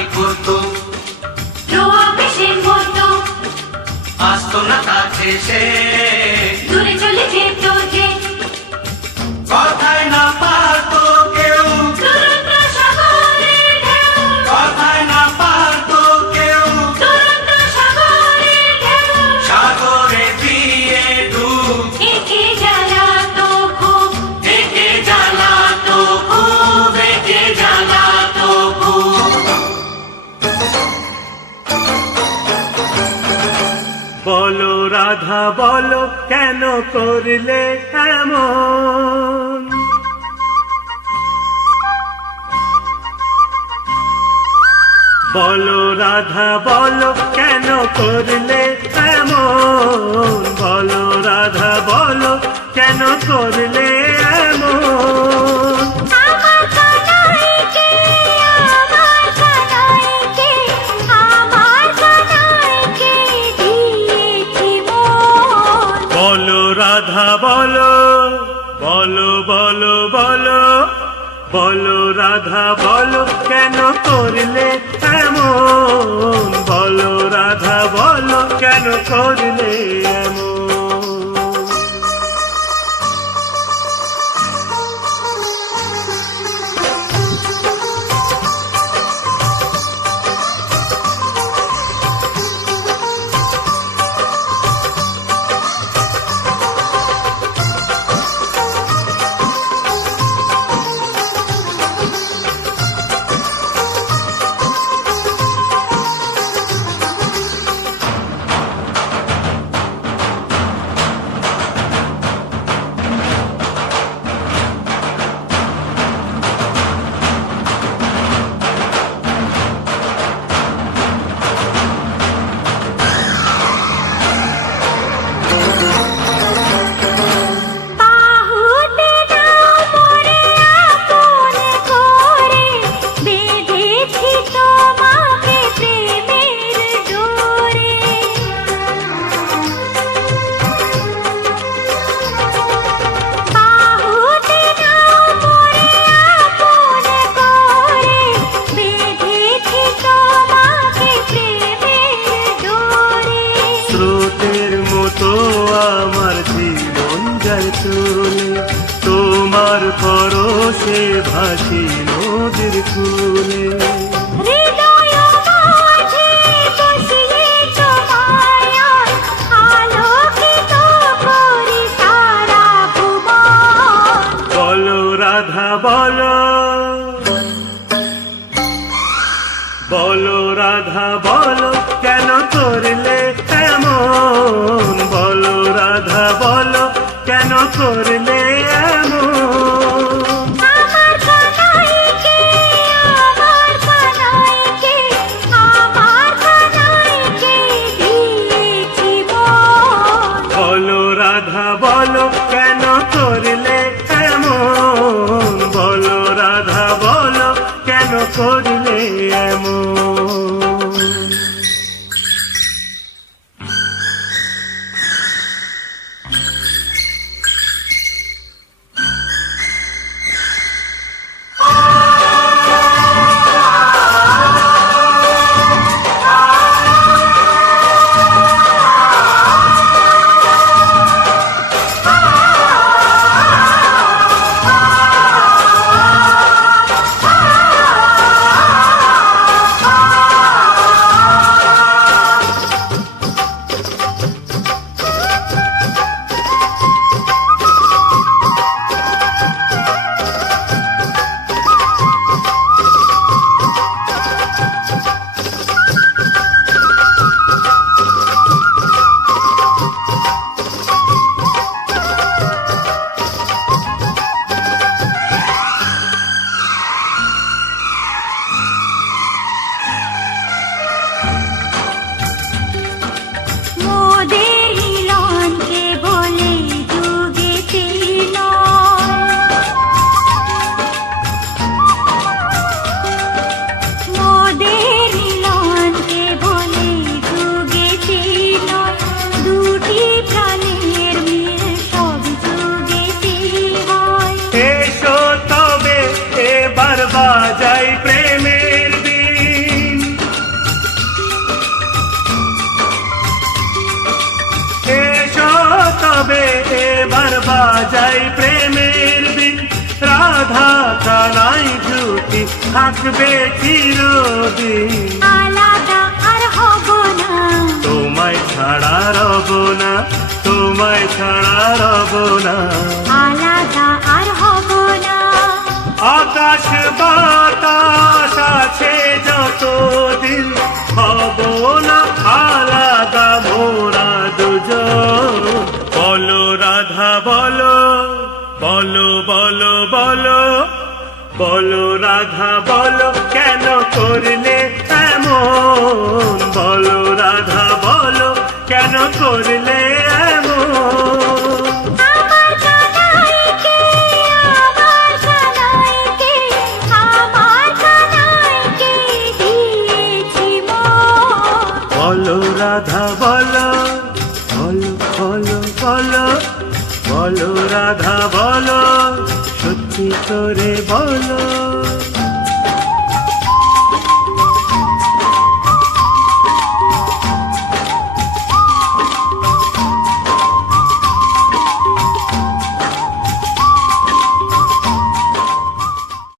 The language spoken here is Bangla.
কাকে করতো, রোয়া বেশে মতো, আসতো না কাছে সে, দূরে চলে যেত যে, কথায় না পারতো কেউ, দুরন্ত সাগরের ঢেউ, কথায় না পারতো কেউ, দুরন্ত সাগরের ঢেউ, সাগরে দিয়ে ডুব, একে জ্বালাতো খুব, একে জ্বালাতো খুব, একে জ্বালাতো খুব। বলো রাধা বলো কেন করলে এমন, বলো রাধা বলো কেন করলে এমন, বলো রাধা বলো কেন করলে এমন। আমার কানাইকে, আমার কানাইকে, আমার কানাইকে দিয়েছি মন। বলো রাধা বলো, বলো বলো বলো, বলো রাধা বলো কেন করলে এমন, বলো রাধা বলো কেন করলে এমন। বাহুতে নাও মোরে আপন করে, বেঁধেছি তোমাকে প্রেমের ডোরে। বাহুতে নাও মোরে আপন করে, বেঁধেছি তোমাকে প্রেমের ডোরে। স্রোতের মতো আমার জীবন যায় চলে, তোমার পরশে ভাসি নদীর কূলে। হৃদয় মাঝে বসিয়েছ মায়ার, আলোকিত করি সারা ভুবন। বলো রাধা বলো, বলো রাধা বলো কেন করলে এমন, বলো রাধা বলো কেন করলে এমন। আমার কানাইকে, আমার কানাইকে, আমার কানাইকে দিয়েছি মন। বলো রাধা বলো কেন করলে এমন, বলো রাধা বলো কেন করলে এমন। বাজাই প্রেমের বিন, রাধা কানাই জুটি থাকবে চিরদিন। আলাদা আর হব না, তোমায় ছাড়া রব না, তোমায় ছাড়া রব না। আলাদা আর হব না। আকাশ বাতাস আছে যতদিন, হব না আলাদা মোরা দুজন। বলো রাধা বলো, বলো বলো বলো, বলো রাধা বলো কেন করলে এমন? বলো রাধা বলো কেন করলে এমন? আমার কানাইকে, আমার কানাইকে, আমার কানাইকে দিয়েছি মন। বলো রাধা বলো, বলো বলো বলো, বলো রাধা বলো, সত্যি করে বলো।